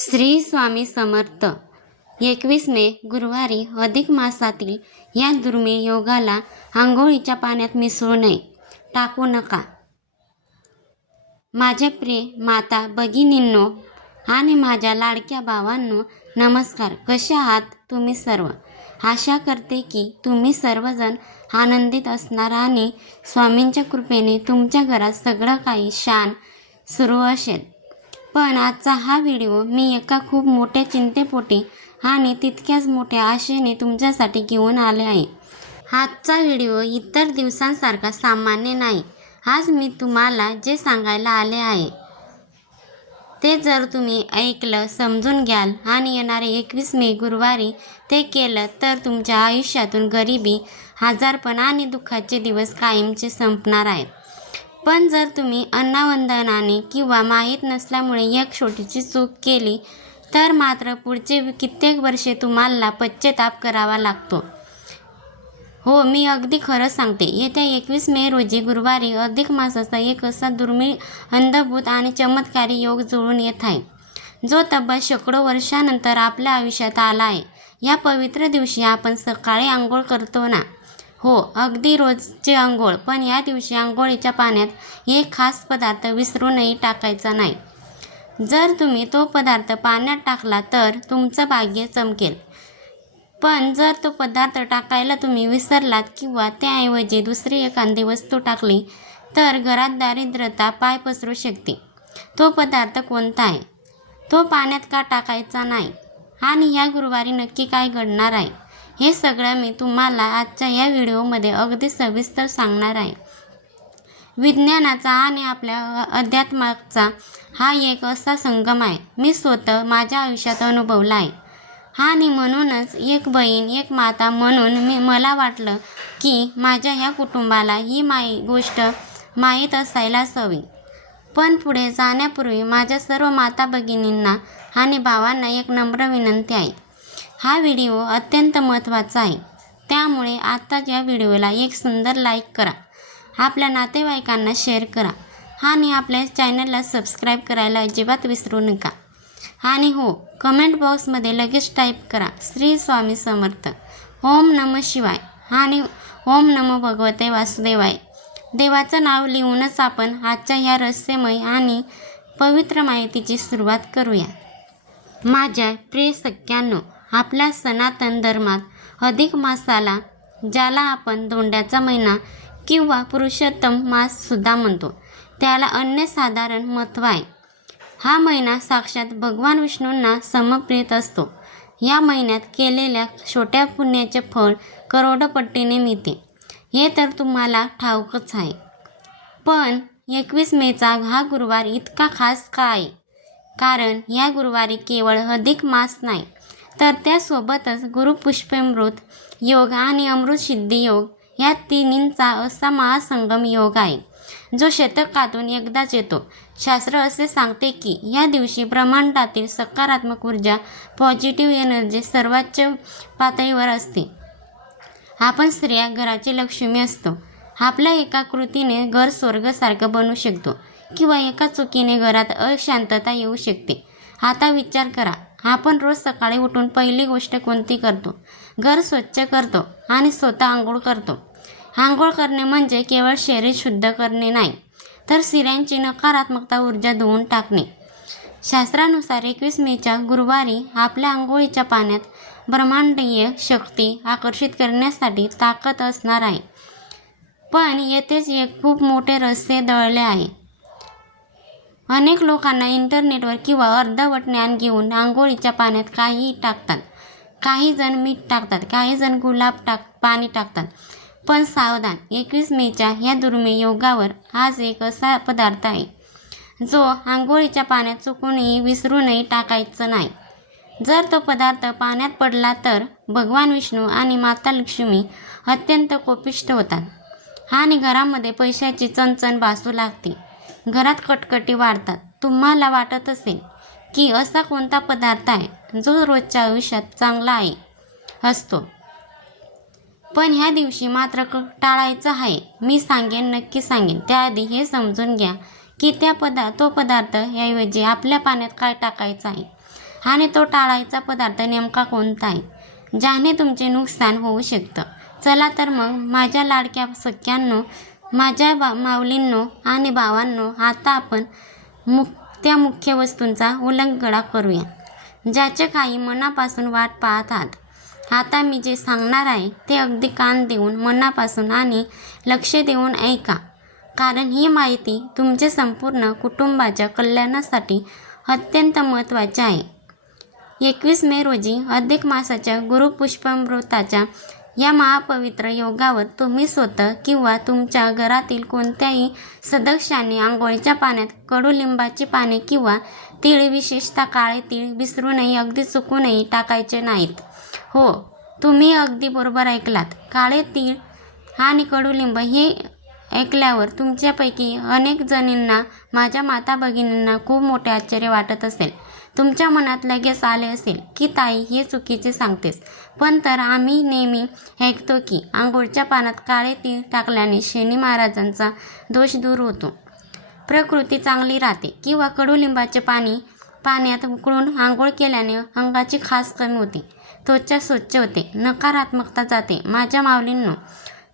श्री स्वामी समर्थ. 21 मे गुरुवारी अधिक मासातील या दुर्मिळ योगाला आंघोळीच्या पाण्यात मिसळू नये, टाकू नका. माझ्या प्रिय माता भगिनींनो आणि माझ्या लाडक्या भावांनो, नमस्कार. कसे आहात तुम्ही सर्व? आशा करते की तुम्ही सर्वजण आनंदित असणार आणि स्वामींच्या कृपेने तुमच्या घरात सगळं काही शान सुरू असेल. पण आजचा हा व्हिडिओ मी एका खूप मोठ्या चिंतेपोटी आणि तितक्याच मोठ्या आशेने तुमच्यासाठी घेऊन आले आहे. आजचा व्हिडिओ इतर दिवसांसारखा सामान्य नाही. आज मी तुम्हाला जे सांगायला आले आहे ते जर तुम्ही ऐकलं, समजून घ्याल आणि येणारे 21 मे गुरुवारी ते केलं तर तुमच्या आयुष्यातून गरिबी, आजारपण आणि दुःखाचे दिवस कायमचे संपणार आहेत. पण जर तुम्ही अनावधानाने किंवा माहीत नसल्यामुळे एक छोटीशी चूक केली तर मात्र पुढचे कित्येक वर्षे तुम्हाला पश्चाताप करावा लागतो. हो, मी अगदी खरं सांगते. येत्या 21 मे रोजी गुरुवारी अधिक मासाचा एक असा दुर्मिळ, अद्भुत आणि चमत्कारी योग जुळून येत आहे, जो तब्बल शेकडो वर्षांनंतर आपल्या आयुष्यात आला आहे. या पवित्र दिवशी आपण सकाळी आंघोळ करतो ना? हो, अगदी रोजची आंघोळ. पण या दिवशी आंघोळीच्या पाण्यात एक खास पदार्थ विसरूनही टाकायचा नाही. जर तुम्ही तो पदार्थ पाण्यात टाकला तर तुमचं भाग्य चमकेल. पण जर तो पदार्थ टाकायला तुम्ही विसरलात किंवा त्याऐवजी दुसरी एखादी वस्तू टाकली तर घरात दारिद्र्यता पाय पसरू शकते. तो पदार्थ कोणता आहे? तो पाण्यात का टाकायचा नाही? आणि या गुरुवारी नक्की काय घडणार आहे, हे सगळं मी तुम्हाला आजच्या या व्हिडिओमध्ये अगदी सविस्तर सांगणार आहे. विज्ञानाचा आणि आपल्या अध्यात्माचा हा एक असा संगम आहे, मी स्वतः माझ्या आयुष्यात अनुभवला आहे. आणि म्हणूनच एक बहीण, एक माता म्हणून मला वाटलं की माझ्या ह्या कुटुंबाला ही गोष्ट माहीत असायलाच हवी. पण पुढे जाण्यापूर्वी माझ्या सर्व माता भगिनींना आणि भावांना एक नम्र विनंती आहे. हा व्हिडिओ अत्यंत महत्त्वाचा आहे, त्यामुळे आत्ताच या व्हिडिओला एक सुंदर लाईक करा, आपल्या नातेवाईकांना शेअर करा आणि आपल्या चॅनलला सबस्क्राईब करायला अजिबात विसरू नका. आणि हो, कमेंट बॉक्समध्ये लगेच टाईप करा श्री स्वामी समर्थ, ओम नमः शिवाय आणि ओम नमो भगवते वासुदेवाय. देवाचं नाव लिहूनच आपण आजच्या ह्या रहस्यमय आणि पवित्र माहितीची सुरुवात करूया. माझ्या प्रिय सख्यांनो, आपल्या सनातन धर्मात अधिक मासाला, ज्याला आपण धोंड्याचा महिना किंवा पुरुषोत्तम माससुद्धा म्हणतो, त्याला अनन्यसाधारण महत्त्व आहे. हा महिना साक्षात भगवान विष्णूंना समर्पित असतो. या महिन्यात केलेल्या छोट्या पुण्याचे फळ करोडपटीने मिळते, हे तर तुम्हाला ठाऊकच आहे. पण 21 मेचा हा गुरुवार इतका खास का आहे? कारण या गुरुवारी केवळ अधिक मास नाही, तर त्यासोबतच गुरुपुष्यामृत योग आणि अमृतसिद्धी योग या तिन्हींचा असा महासंगम योग आहे, जो शतकातून एकदाच येतो. शास्त्र असे सांगते की या दिवशी ब्रह्मांडातील सकारात्मक ऊर्जा, पॉझिटिव्ह एनर्जी सर्वोच्च पातळीवर असते. आपण स्त्रिया घराची लक्ष्मी असतो. आपल्या एका कृतीने घर स्वर्गासारखं बनू शकतो किंवा एका चुकीने घरात अशांतता येऊ शकते. आता विचार करा, आपण रोज सकाळी उठून पहिली गोष्ट कोणती करतो? घर स्वच्छ करतो आणि स्वतः आंघोळ करतो. आंघोळ करणे म्हणजे केवळ शरीर शुद्ध करणे नाही, तर स्त्रियांची नकारात्मकता ऊर्जा धुवून टाकणे. शास्त्रानुसार 21 मेच्या गुरुवारी आपल्या आंघोळीच्या पाण्यात ब्रह्मांडीय शक्ती आकर्षित करण्यासाठी ताकद असणार आहे. पण येथेच एक खूप मोठे रहस्य दडले आहे. अनेक लोकांना इंटरनेटवर किंवा अर्धवट ज्ञान घेऊन आंघोळीच्या पाण्यात काहीही टाकतात. काही जण मीठ टाकतात, काही जण पाणी टाकतात. पण सावधान, 21 मेच्या या दुर्मिळ योगावर आज एक असा पदार्थ आहे, जो आंघोळीच्या पाण्यात चुकूनही विसरूनही टाकायचं नाही. जर तो पदार्थ पाण्यात पडला तर भगवान विष्णू आणि माता लक्ष्मी अत्यंत कोपिष्ट होतात आणि घरामध्ये पैशाची चणचण भासू लागते. घरात कटकटी वाढतात. तुम्हाला वाटत असेल की असा कोणता पदार्थ आहे जो रोजच्या आयुष्यात चांगला असतो, पण ह्या दिवशी मात्र टाळायचं आहे. मी सांगेन, नक्की सांगेन. त्याआधी हे समजून घ्या की तो पदार्थ ऐवजी आपल्या पाण्यात काय टाकायचं आहे. आणि तो टाळायचा पदार्थ नेमका कोणता आहे ज्याने तुमचे नुकसान होऊ शकतं. चला तर मग माझ्या लाडक्या सख्यांनो, माझ्या माऊलींनो आणि भावांनो, आता आपण त्या मुख्य वस्तूंचा उलगडा करूया ज्याचे काही मनापासून वाट पाहत आहात. आता मी जे सांगणार आहे ते अगदी कान देऊन मनापासून आणि लक्ष देऊन ऐका, कारण ही माहिती तुमच्या संपूर्ण कुटुंबाच्या कल्याणासाठी अत्यंत महत्त्वाची आहे. 21 मे रोजी अधिक मासाच्या गुरुपुष्पामृताच्या या महापवित्र योगावर तुम्ही स्वतः किंवा तुमच्या घरातील कोणत्याही सदस्याने आंघोळीच्या पाण्यात कडुलिंबाची पाने किंवा तीळ, विशेषतः काळे तीळ विसरूनही, अगदी चुकूनही टाकायचे नाहीत. हो, तुम्ही अगदी बरोबर ऐकलात. काळे तीळ आणि कडुलिंब हे ऐकल्यावर तुमच्यापैकी अनेक जणींना, माझ्या माता भगिनींना खूप मोठे आश्चर्य वाटत असेल. तुमच्या मनात लगेच आले असेल की ताई हे चुकीचे सांगतेस. पण तर आम्ही नेहमी ऐकतो की आंघोळच्या पाण्यात काळे तीळ टाकल्याने शनी महाराजांचा दोष दूर होतो, प्रकृती चांगली राहते, किंवा कडुलिंबाचे पाण्यात उकळून आंघोळ केल्याने अंगाची खास कमी होते, त्वचा स्वच्छ होते, नकारात्मकता जाते. माझ्या माऊलींनो,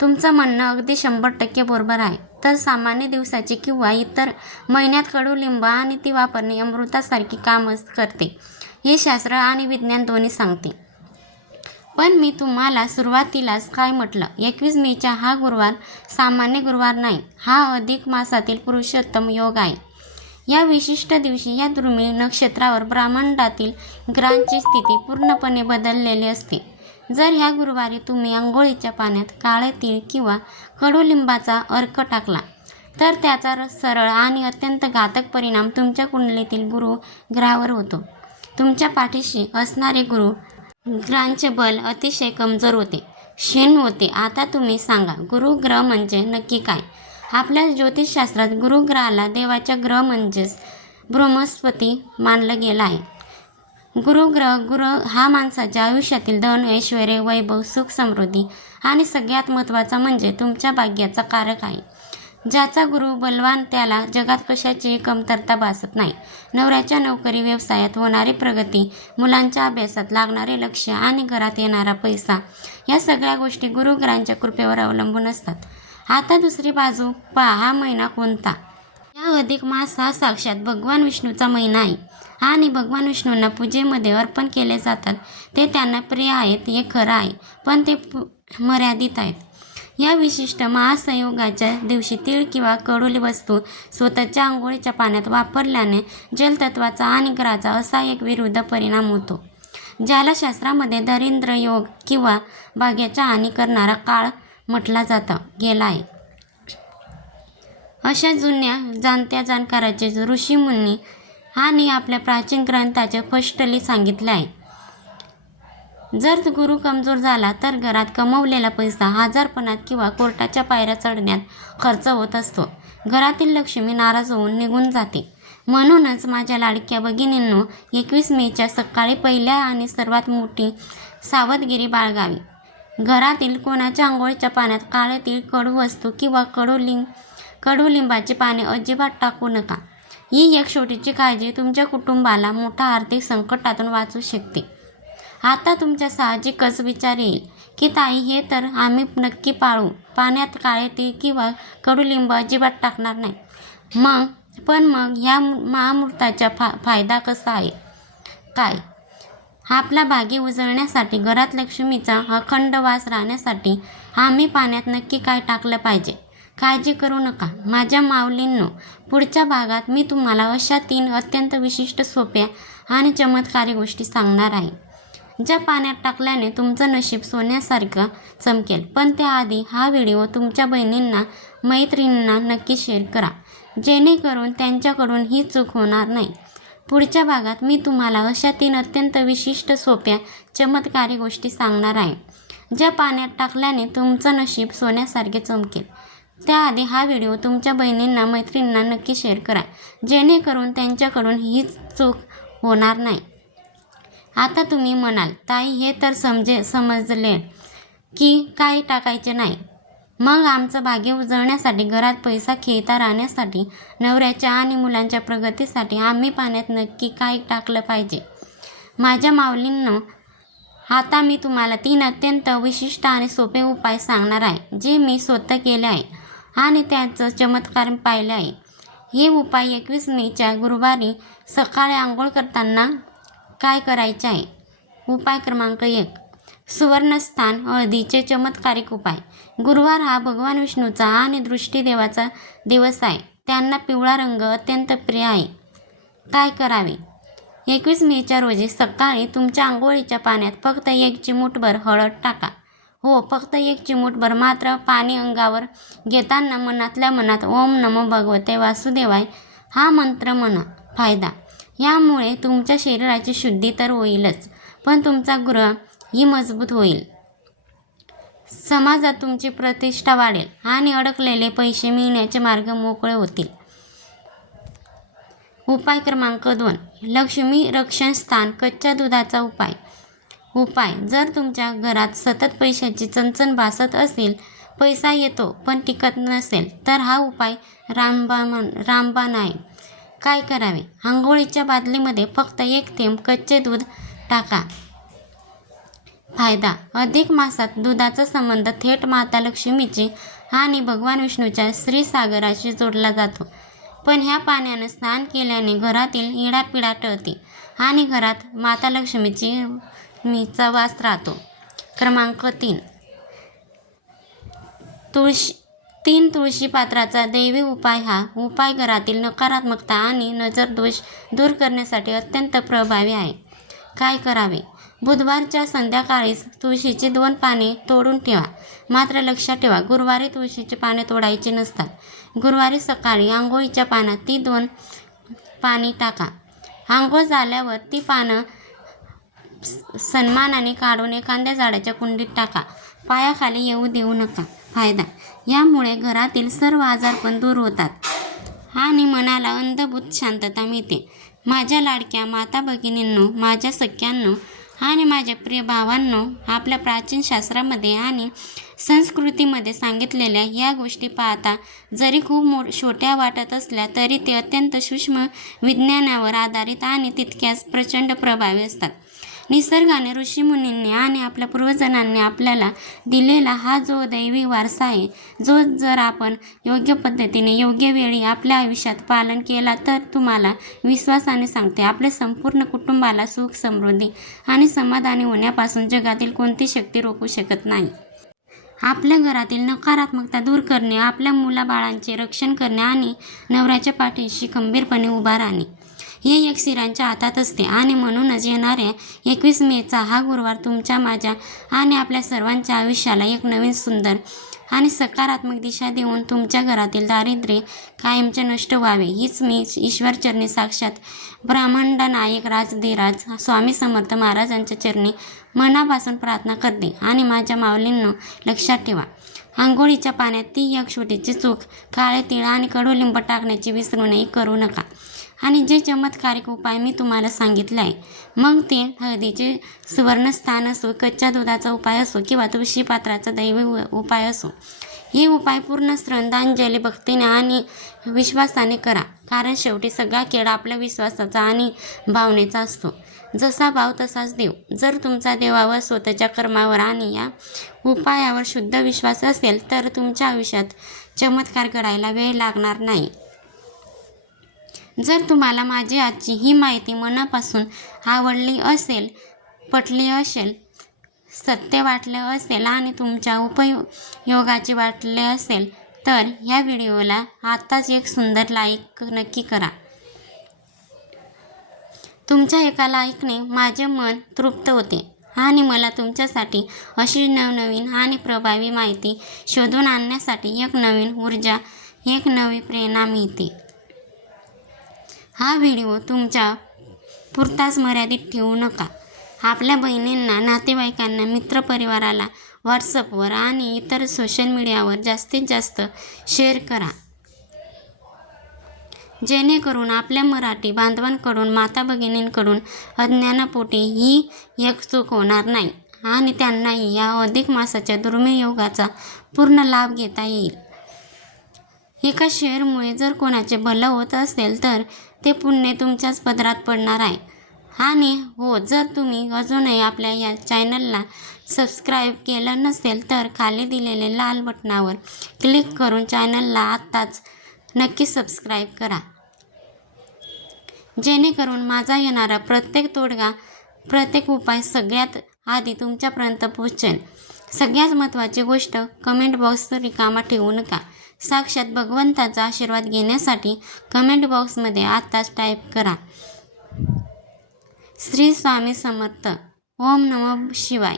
तुमचं म्हणणं अगदी 100% बरोबर आहे. तर सामान्य दिवसाची किंवा इतर महिन्यात कडुलिंब आणि ती वापरणे अमृतासारखी काम करते, हे शास्त्र आणि विज्ञान दोन्ही सांगते. पण मी तुम्हाला सुरुवातीलाच काय म्हटलं, 21 मेचा हा गुरुवार सामान्य गुरुवार नाही, हा अधिक मासातील पुरुषोत्तम योग आहे. या विशिष्ट दिवशी या दुर्मिळ नक्षत्रावर ब्रह्मांडातील ग्रहांची स्थिती पूर्णपणे बदललेली असते. जर ह्या गुरुवारी तुम्ही आंघोळीच्या पाण्यात काळे तीळ किंवा कडुलिंबाचा अर्क टाकला तर त्याचा सरळ आणि अत्यंत घातक परिणाम तुमच्या कुंडलीतील गुरु ग्रहावर होतो. तुमच्या पाठीशी असणारे गुरु ग्रहांचे बल अतिशय कमजोर होते, क्षीण होते. आता तुम्ही सांगा, गुरुग्रह म्हणजे नक्की काय? आपल्या ज्योतिषशास्त्रात गुरुग्रहाला देवाचा ग्रह म्हणजेच बृहस्पती मानलं गेलं आहे. गुरु हा माणसाच्या आयुष्यातील धन, ऐश्वर्य, वैभव, सुख, समृद्धी आणि सगळ्यात महत्त्वाचा म्हणजे तुमच्या भाग्याचा कारक आहे. ज्याचा गुरु बलवान त्याला जगात कशाचीही कमतरता भासत नाही. नवऱ्याच्या नोकरी, व्यवसायात होणारी प्रगती, मुलांच्या अभ्यासात लागणारे लक्ष आणि घरात येणारा पैसा, या सगळ्या गोष्टी गुरुग्रहांच्या कृपेवर अवलंबून असतात. आता दुसरी बाजू पहा, हा महिना कोणता? या अधिक मास हा साक्षात भगवान विष्णूचा महिना आहे आणि भगवान विष्णूंना पूजेमध्ये अर्पण केले जातात ते त्यांना प्रिय आहेत, हे खरं आहे, पण ते मर्यादित आहेत. या विशिष्ट महासंयोगाच्या दिवशी तीळ किंवा कडुली वस्तू स्वतःच्या आंघोळीच्या पाण्यात वापरल्याने जलतत्वाचा आणि ग्रहाचा असा एक विरुद्ध परिणाम होतो, ज्याला शास्त्रामध्ये दारिद्र्य योग किंवा भाग्याचा हानी करणारा काळ म्हटला गेला आहे. अशा जुन्या जाणत्या जाणकाराचे ऋषीमुनी आणि आपल्या प्राचीन ग्रंथाचे स्पष्टली सांगितले आहे. जर गुरु कमजोर झाला तर घरात कमवलेला पैसा आजारपणात किंवा कोर्टाच्या पायऱ्या चढण्यात खर्च होत असतो. घरातील लक्ष्मी नाराज होऊन निघून जाते. म्हणूनच माझ्या लाडक्या भगिनींनो, 21 मेच्या सकाळी पहिल्या आणि सर्वात मोठी सावधगिरी बाळगावी. घरातील कोणाच्या आंघोळीच्या पाण्यात काळे तीळ, कडू वस्तू किंवा कडुलिंबाची पाने अजिबात टाकू नका. ही एक छोटीशी काळजी तुमच्या कुटुंबाला मोठ्या आर्थिक संकटातून वाचवू शकते. आता तुमच्या साहजिकच विचार येईल की ताई, हे तर आम्ही नक्की पाळू, पाण्यात काळे तीळ किंवा कडुलिंब अजिबात टाकणार नाही. मग ह्या महामुहूर्ताचा फायदा कसा आहे काय? आपला भाग्य उजळण्यासाठी, घरात लक्ष्मीचा अखंड वास राहण्यासाठी आम्ही पाण्यात नक्की काय टाकलं पाहिजे? काळजी करू नका माझ्या माऊलींनो, पुढच्या भागात मी तुम्हाला अशा 3 अत्यंत विशिष्ट, सोप्या आणि चमत्कारी गोष्टी सांगणार आहे, ज्या पाण्यात टाकल्याने तुमचं नशीब सोन्यासारखं चमकेल. पण त्याआधी हा व्हिडिओ तुमच्या बहिणींना, मैत्रिणींना नक्की शेअर करा, जेणेकरून त्यांच्याकडून ही चूक होणार नाही. पुढच्या भागात मी तुम्हाला अशा 3 अत्यंत विशिष्ट, सोप्या, चमत्कारी गोष्टी सांगणार आहे, ज्या पाण्यात टाकल्याने तुमचं नशीब सोन्यासारखे चमकेल. त्याआधी हा व्हिडिओ तुमच्या बहिणींना, मैत्रिणींना नक्की शेअर करा, जेणेकरून त्यांच्याकडून ही चूक होणार नाही. आता तुम्ही म्हणाल, ताई हे तर समजले की काय टाकायचे नाही. मग आमचं भाग्य उजळण्यासाठी, घरात पैसा खेळता राहण्यासाठी, नवऱ्याच्या आणि मुलांच्या प्रगतीसाठी आम्ही पाण्यात नक्की काय टाकलं पाहिजे? माझ्या माऊलींनो, आता मी तुम्हाला 3 अत्यंत विशिष्ट आणि सोपे उपाय सांगणार आहे, जे मी स्वतः केले आहे आणि त्याचं चमत्कार पाहिले आहे. हे उपाय 21 मेच्या गुरुवारी सकाळी आंघोळ करताना काय करायचे आहे. उपाय क्रमांक 1. सुवर्णस्थान हळदीचे चमत्कारिक उपाय. गुरुवार हा भगवान विष्णूचा आणि दृष्टीदेवाचा दिवस आहे. त्यांना पिवळा रंग अत्यंत प्रिय आहे. काय करावे. 21 मेच्या रोजी सकाळी तुमच्या आंघोळीच्या पाण्यात फक्त 1 चिमूटभर हळद टाका. हो, फक्त 1 चिमूटभर मात्र. पाणी अंगावर घेताना मनातल्या मनात ओम नमो भगवते वासुदेवाय हा मंत्र म्हणा. फायदा. यामुळे तुमच्या शरीराची शुद्धी तर होईलच, पण तुमचा गृहही मजबूत होईल. समाजात तुमची प्रतिष्ठा वाढेल आणि अडकलेले पैसे मिळण्याचे मार्ग मोकळे होतील. उपाय क्रमांक 2. लक्ष्मी रक्षण स्थान कच्च्या दुधाचा उपाय. जर तुमच्या घरात सतत पैशाची चणचण भासत असेल, पैसा येतो पण टिकत नसेल, तर हा उपाय रामबाण आहे. काय करावे. आंघोळीच्या बादलीमध्ये फक्त 1 थेंब कच्चे दूध टाका. फायदा. अधिक मासात दुधाचा संबंध थेट माता लक्ष्मीची आणि भगवान विष्णूच्या क्षीरसागराशी जोडला जातो. पण ह्या पाण्यानं स्नान केल्याने घरातील इडापिडा टळते आणि घरात माता लक्ष्मीचा वास राहतो. क्रमांक 3. तुळशी पात्राचा दैवी उपाय. हा उपाय घरातील नकारात्मकता आणि नजर दोष दूर करण्यासाठी अत्यंत प्रभावी आहे. काय करावे. बुधवारच्या संध्याकाळीच तुळशीची 2 पाने तोडून ठेवा. मात्र लक्षात ठेवा, गुरुवारी तुळशीची पाने तोडायची नसतात. गुरुवारी सकाळी आंघोळीच्या पाण्यात ती 2 पाने टाका. आंघोळ झाल्यावर ती पानं सन्मानाने काढून एखाद्या झाडाच्या कुंडीत टाका. पायाखाली येऊ देऊ नका. फायदा. यामुळे घरातील सर्व आजारपण दूर होतात आणि मनाला अंतर्भूत शांतता मिळते. माझ्या लाडक्या माता भगिनींनो, माझ्या सख्यांनो आणि माझ्या प्रिय भावांनो, आपल्या प्राचीन शास्त्रामध्ये आणि संस्कृतीमध्ये सांगितलेल्या या गोष्टी पाहता जरी खूप छोट्या वाटत असल्या, तरी ते अत्यंत सूक्ष्म विज्ञानावर आधारित आणि तितक्याच प्रचंड प्रभावी असतात. निसर्गाने, ऋषीमुनींनी आणि आपल्या पूर्वजांनी आपल्याला दिलेला हा जो दैवी वारसा आहे, जो जर आपण योग्य पद्धतीने योग्य वेळी आपल्या आयुष्यात पालन केला, तर तुम्हाला विश्वासाने सांगते, आपल्या संपूर्ण कुटुंबाला सुख, समृद्धी आणि समाधानी होण्यापासून जगातील कोणती शक्ती रोखू शकत नाही. आपल्या घरातील नकारात्मकता दूर करणे, आपल्या मुलाबाळांचे रक्षण करणे आणि नवऱ्याच्या पाठीशी खंबीरपणे उभा राहणे, हे एक स्त्रियांच्या हातात असते. आणि म्हणूनच येणाऱ्या 21 मेचा हा गुरुवार तुमच्या, माझ्या आणि आपल्या सर्वांच्या आयुष्याला एक नवीन, सुंदर आणि सकारात्मक दिशा देऊन तुमच्या घरातील दारिद्र्य कायमचे नष्ट व्हावे, हीच मी ईश्वरचरणी साक्षात ब्रह्मांड नायक राजधिराज स्वामी समर्थ महाराजांच्या चरणी मनापासून प्रार्थना करते. आणि माझ्या माऊलींनो, लक्षात ठेवा, आंघोळीच्या पाण्यात ती एक छोटीशी चूक, काळे तीळ आणि कडुलिंब टाकण्याची विसरूनही करू नका. आणि जे चमत्कारिक उपाय मी तुम्हाला सांगितले आहे, मग ते हळदीचे सुवर्णस्थान असो, कच्च्या दुधाचा उपाय असो किंवा तुळशी पात्राचा दैवी उपाय असो, हे उपाय पूर्ण श्रद्धांजली, भक्तीने आणि विश्वासाने करा. कारण शेवटी सगळा खेळ आपल्या विश्वासाचा आणि भावनेचा असतो. जसा भाव तसाच देव. जर तुमचा देवावर, स्वतःच्या कर्मावर आणि या उपायावर शुद्ध विश्वास असेल, तर तुमच्या आयुष्यात चमत्कार घडायला वेळ लागणार नाही. जर तुम्हाला माझी आजची ही माहिती मनापासून आवडली असेल, पटली असेल, सत्य वाटले असेल आणि तुमच्या उपयोगाचे वाटले असेल, तर ह्या व्हिडिओला आताच एक सुंदर लाईक नक्की करा. तुमच्या एका लाईकने माझे मन तृप्त होते आणि मला तुमच्यासाठी अशी नवनवीन आणि प्रभावी माहिती शोधून आणण्यासाठी एक नवीन ऊर्जा, एक नवी प्रेरणा मिळते. हा व्हिडिओ तुमच्या पुरताच मर्यादित ठेवू नका. आपल्या बहिणींना, नातेवाईकांना, मित्रपरिवाराला व्हॉट्सअपवर आणि इतर सोशल मीडियावर जास्तीत जास्त शेअर करा, जेणेकरून आपल्या मराठी बांधवांकडून, माता भगिनींकडून अज्ञानापोटी ही एक चूक होणार नाही आणि त्यांनाही या अधिक मासाच्या दुर्मिळ योगाचा पूर्ण लाभ घेता येईल. एका शेअरमुळे जर कोणाचे भलं होत असेल, तर ते पुण्य तुमच्याच पदरात पडणार आहे आणि हो, जर तुम्ही अजूनही आपल्या या चॅनलला सबस्क्राईब केलं नसेल तर खाली दिलेले लाल बटनावर क्लिक करून चॅनलला आत्ताच नक्की सबस्क्राईब करा, जेणेकरून माझा येणारा प्रत्येक तोडगा, प्रत्येक उपाय सगळ्यात आधी तुमच्यापर्यंत पोहोचेल. सगळ्यात महत्त्वाची गोष्ट, कमेंट बॉक्स रिकामा ठेवू नका. साक्षात भगवंताचा आशीर्वाद घेण्यासाठी कमेंट बॉक्समध्ये आत्ताच टाईप करा, श्री स्वामी समर्थ, ओम नमो शिवाय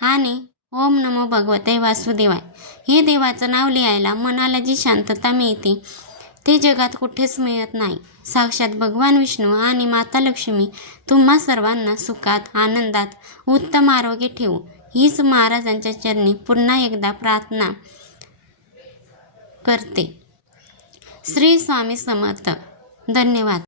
आणि ओम नमो भगवते वासुदेवाय. हे देवाचं नाव लिहायला मनाला जी शांतता मिळते ते जगात कुठेच मिळत नाही. साक्षात भगवान विष्णू आणि माता लक्ष्मी तुम्हा सर्वांना सुखात, आनंदात, उत्तम आरोग्य ठेवू, हीच महाराजांच्या चरणी पुन्हा एकदा प्रार्थना करते. श्री स्वामी समर्थ. धन्यवाद.